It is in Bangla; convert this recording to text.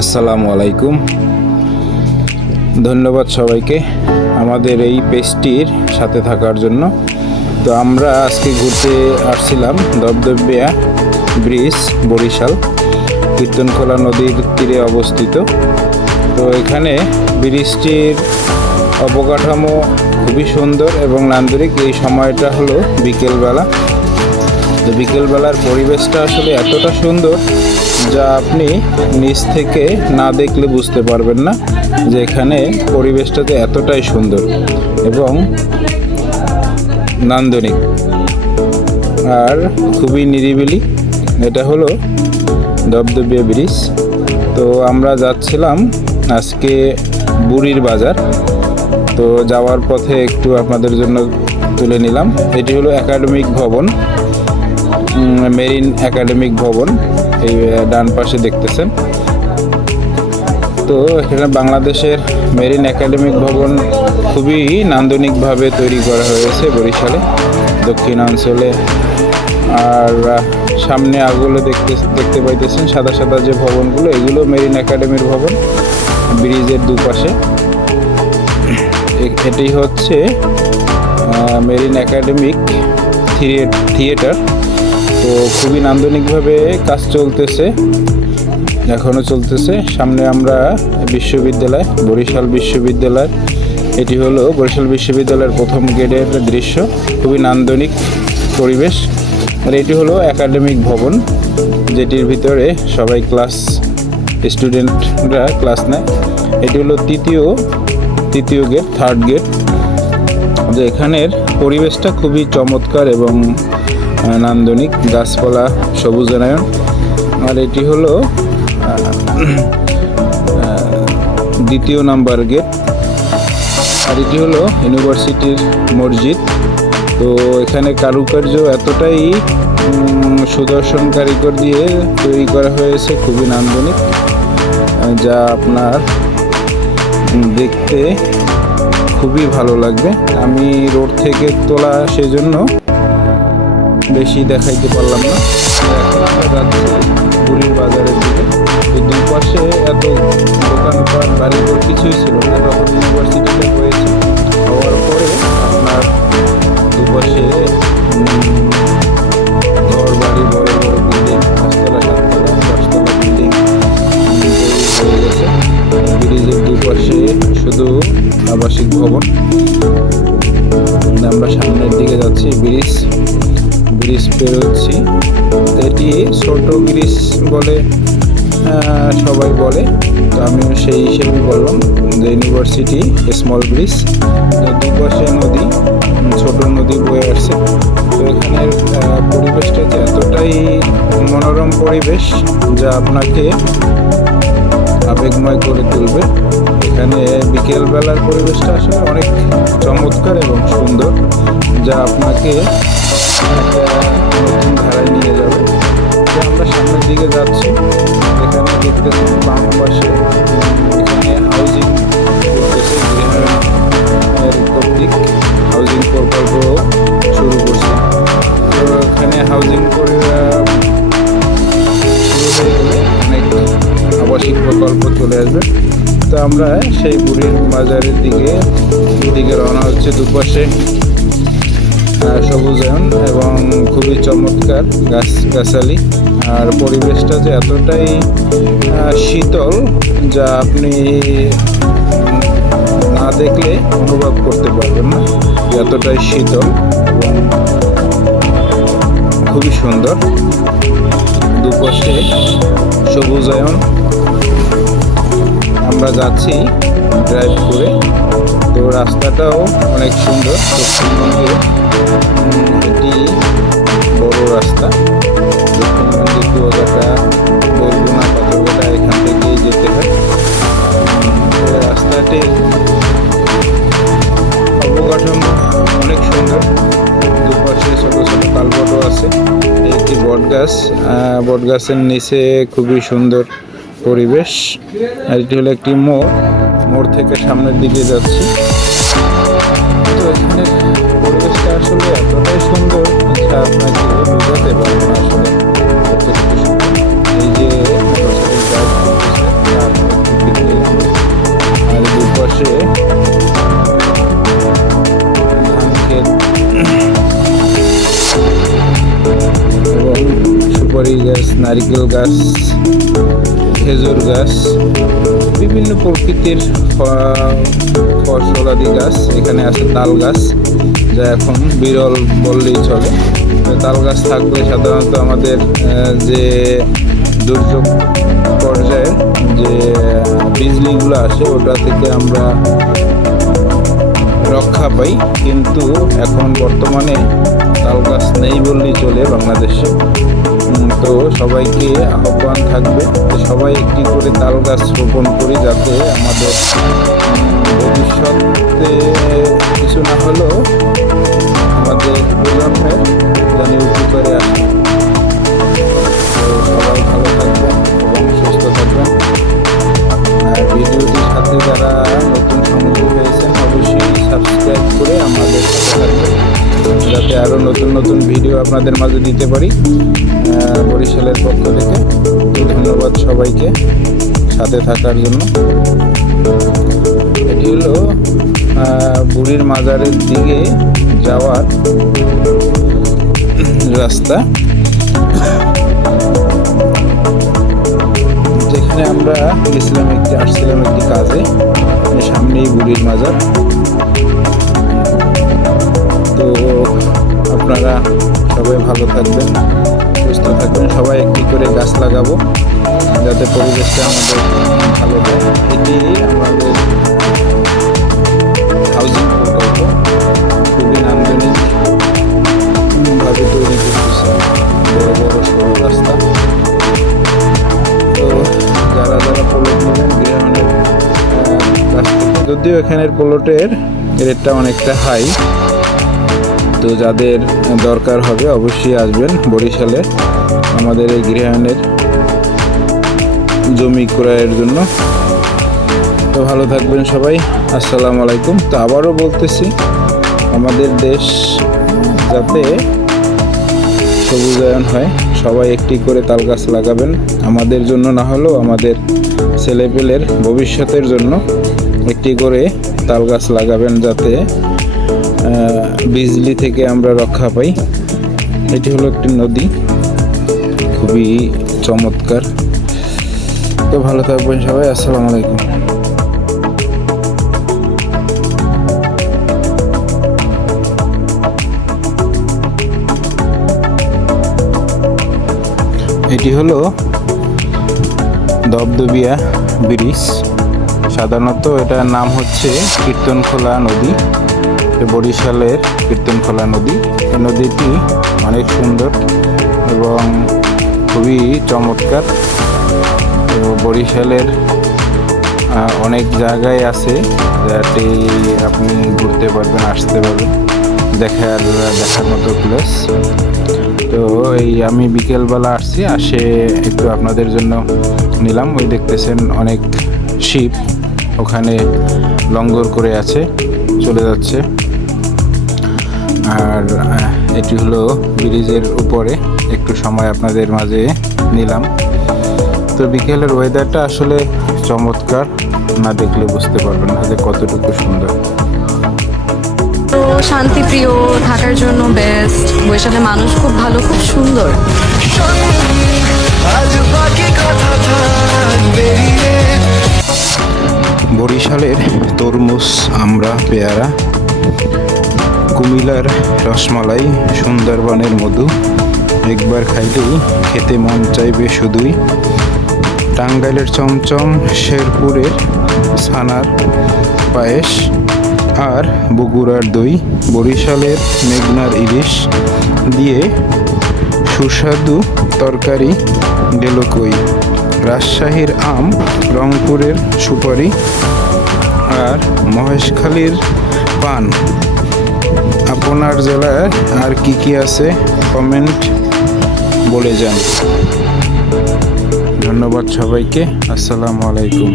আসসালামু আলাইকুম। ধন্যবাদ সবাইকে আমাদের এই পেজটির সাথে থাকার জন্য। তো আমরা আজকে ঘুরতে আসছিলাম দবদবিয়া ব্রিজ, বরিশাল, কীর্তনখোলা নদীর তীরে অবস্থিত। তো এখানে ব্রিজটির অবকাঠামো খুবই সুন্দর এবং নান্দরিক এই সময়টা হলো বিকেলবেলা। তো বিকেলবেলার পরিবেশটা আসলে এতটা সুন্দর যা আপনি নিচ থেকে না দেখলে বুঝতে পারবেন না যে এখানে পরিবেশটাতে এতটাই সুন্দর এবং নান্দনিক। আর খুবই নিরিবিলি। এটা হলো দবদবিয়া ব্রিজ। তো আমরা যাচ্ছিলাম আজকে বুড়ির বাজার। তো যাওয়ার পথে একটু আপনাদের জন্য তুলে নিলাম। এটি হলো একাডেমিক ভবন। মেরিন একাডেমিক ভবন, এই ডান পাশে দেখতেছেন। তো এখানে বাংলাদেশের মেরিন একাডেমিক ভবন খুবই নান্দনিকভাবে তৈরি করা হয়েছে বরিশালে, দক্ষিণাঞ্চলে। আর সামনে আগুলো দেখতে দেখতে পাইতেছেন সাদা সাদা যে ভবনগুলো, এগুলো মেরিন একাডেমির ভবন, ব্রিজের দুপাশে। এটি হচ্ছে মেরিন একাডেমিক থিয়ে- থিয়েটার। তো খুবই নান্দনিকভাবে কাজ চলতেছে এখনও চলতেছে। সামনে আমরা বিশ্ববিদ্যালয়, বরিশাল বিশ্ববিদ্যালয়। এটি হলো বরিশাল বিশ্ববিদ্যালয়ের প্রথম গেটের দৃশ্য। খুবই নান্দনিক পরিবেশ। আর এটি হলো একাডেমিক ভবন, যেটির ভিতরে সবাই ক্লাস, স্টুডেন্টরা ক্লাস নেয়। এটি হলো তৃতীয় তৃতীয় গেট, থার্ড গেট। এখানের পরিবেশটা খুবই চমৎকার এবং নান্দনিক, গাছপালা সবুজায়ন আর এটি হলো দ্বিতীয় নাম্বার গেট। আর এটি হলো ইউনিভার্সিটির মসজিদ। তো এখানে কারুকার্য এতটাই সুদর্শন কারিগর দিয়ে তৈরি করা হয়েছে, খুবই নান্দনিক, যা আপনার দেখতে খুবই ভালো লাগবে। আমি রোড থেকে তোলা সেজন্য বেশি দেখাইতে পারলাম না। এখন আমরা যাচ্ছি বুড়ির বাজারের দিকে। এই দুই পাশে এত দোকানপাট, বাড়িঘর কিছুই ছিল না, যখন ইউনিভার্সিটিতে হয়েছে, হওয়ার পরে আপনার দুপাশে ঘর, বাড়ি, বড় বড় বিল্ডিং পাঁচতলা, সাততলা, দশতলা বিল্ডিং হয়ে গেছে। ব্রিজের দুপাশে শুধু আবাসিক ভবন। আমরা সামনের দিকে যাচ্ছি, ব্রিজ। ব্রিজ পেরোচ্ছি এটি ছোট ব্রিজ বলে সবাই বলে। তো আমিও সেই হিসেবে বললাম যে ইউনিভার্সিটি স্মল ব্রিজ দুপাশে নদী উম, ছোট নদী বয়ে আসছে। তো এখানের পরিবেশটা যে এতটাই মনোরম পরিবেশ যা আপনাকে আবেগময় করে তুলবে। এখানে বিকেলবেলার পরিবেশটা আসলে অনেক চমৎকার এবং সুন্দর যা আপনাকে দিকে যাচ্ছি। এখানে দেখতেছেন বাম পাশে এখানে হাউজিং করতেছে গৃহায়নের কর্তৃক হাউজিং প্রকল্প শুরু করছে। তো এখানে হাউজিং করে শুরু হয়ে গেলে অনেক আবাসিক প্রকল্প চলে আসবে। তো আমরা সেই বুড়ির বাজারের দিকে দিকে রওনা হচ্ছে দুপাশে। সবুজায়ন এবং খুবই চমৎকার গাছ গাছালি। আর পরিবেশটা যে এতটাই শীতল যা আপনি না দেখলে অনুভব করতে পারবেন না। এতটাই শীতল খুবই সুন্দর। দুপাশে সবুজায়ন আমরা যাচ্ছি ড্রাইভ করে। তো রাস্তাটাও অনেক সুন্দর উম, এটি বড় রাস্তা। দক্ষিণবঙ্গে কুয়াকাটা বরগুনা পাথরঘাটা এখান থেকে যেতে হয়। রাস্তাটির অবকাঠামো অনেক সুন্দর। দুপাশে ছোট ছোট কালবটও আছে। একটি বট গাছ আহ, বট গাছের নিচে খুবই সুন্দর পরিবেশ। আর এটি হলো একটি মোড়। মোড় থেকে সামনের দিকে যাচ্ছি। তো এখানের পরিবেশটা আসলে এতটাই সুন্দর আচ্ছা, যা আপনাকে বোঝাতে পারবেন আসলে? আর দুপাশে সুপারি গাছ, নারিকেল গাছ, খেজুর গাছ। বিভিন্ন প্রকৃতির ফসলাদি গাছ, এখানে আছে তাল গাছ, যা এখন বিরল বললেই চলে। তাল গাছ থাকলে সাধারণত আমাদের যে দুর্যোগ পর্যায়ে যে বিজলিগুলো আসে, ওটা থেকে আমরা রক্ষা পাই। কিন্তু এখন বর্তমানে তাল গাছ নেই বললেই চলে বাংলাদেশে। তো সবাইকে আহ্বান থাকবে সবাই একটি করে তাল গাছ রোপণ করি যাতে আমাদের ভবিষ্যতে কিছু না হলেও আমাদের প্রজন্মের বরিশালের পক্ষ থেকে ধন্যবাদ সবাইকে সাথে থাকার জন্য। এটি হলো বুড়ির মাজারের দিকে যাওয়ার রাস্তা। যেখানে আমরা গেছিলাম একটি, আসছিলাম একটি কাজে মানে সামনেই বুড়ির মাজার। তো আপনারা সবাই ভালো থাকবেন। সুস্থ থাকবেন সবাই একটি করে গাছ লাগাবো। যাতে পরিবেশটা আমাদের ভালো হয়। এটি আমাদের হাউজিং প্রকল্প। খুবই তৈরি করতেছে। বড় বড় সরু রাস্তা। তো যারা যারা পোলট নেবেন গ্রহণের কাছ যদিও এখানের পোলটের রেটটা অনেকটা হাই তো যাদের দরকার হবে অবশ্যই আসবেন বরিশালে আমাদের এই গৃহায়নের জমি ক্রয়ের জন্য। তো ভালো থাকবেন সবাই। আসসালামু আলাইকুম। তো আবারও বলতেছি, আমাদের দেশ যাতে সবুজায়ন হয়, সবাই একটি করে তাল গাছ লাগাবেন। আমাদের জন্য না হলেও আমাদের ছেলেপেলের ভবিষ্যতের জন্য একটি করে তাল গাছ লাগাবেন যাতে বিজলি থেকে আমরা রক্ষা পাই। এটি হলো একটি নদী। খুবই চমৎকার। তো ভালো থাকবেন সবাই, আসসালামু আলাইকুম। এটি হলো দবদবিয়া ব্রিজ। সাধারণত এটার নাম হচ্ছে কীর্তনখোলা নদী। বরিশালের কীর্তনখোলা নদী। এই নদীটি অনেক সুন্দর এবং খুবই চমৎকার। তো বরিশালের অনেক জায়গায় আছে যাতে আপনি ঘুরতে পারবেন, আসতে পারবেন। দেখার দেখার মতো প্লেস তো এই আমি বিকেলবেলা আসছি, আসে একটু আপনাদের জন্য নিলাম। ওই দেখতেছেন অনেক শিপ ওখানে লঙ্গর করে আছে, চলে যাচ্ছে। আর এটি হলো ব্রিজের উপরে। একটু সময় আপনাদের মাঝে নিলাম। তো বিকেলের ওয়েদারটা আসলে চমৎকার। না দেখলে বুঝতে পারবেন না যে কতটুকু সুন্দর। তো শান্তিপ্রিয় থাকার জন্য বেস্ট বৈশাখে মানুষ খুব ভালো খুব সুন্দর। আজ বাকি কথা থাক বেরিয়ে বরিশালের তরমুজ আমরা পেয়ারা। কুমিলার রসমালাই, সুন্দরবনের মধু। একবার খাইলেই খেতে মন চাইবে শুধুই। টাঙ্গাইলের চমচম শেরপুরের ছানার পায়েস আর বগুড়ার দই, বরিশালের মেঘনার ইলিশ দিয়ে সুস্বাদু তরকারি গেল কই? রাজশাহীর আম, রংপুরের সুপারি আর মহেশখালীর পান। আপনার জেলায় আর কি কি আছে? কমেন্ট বলে যান। ধন্যবাদ সবাইকে। আসসালামু আলাইকুম।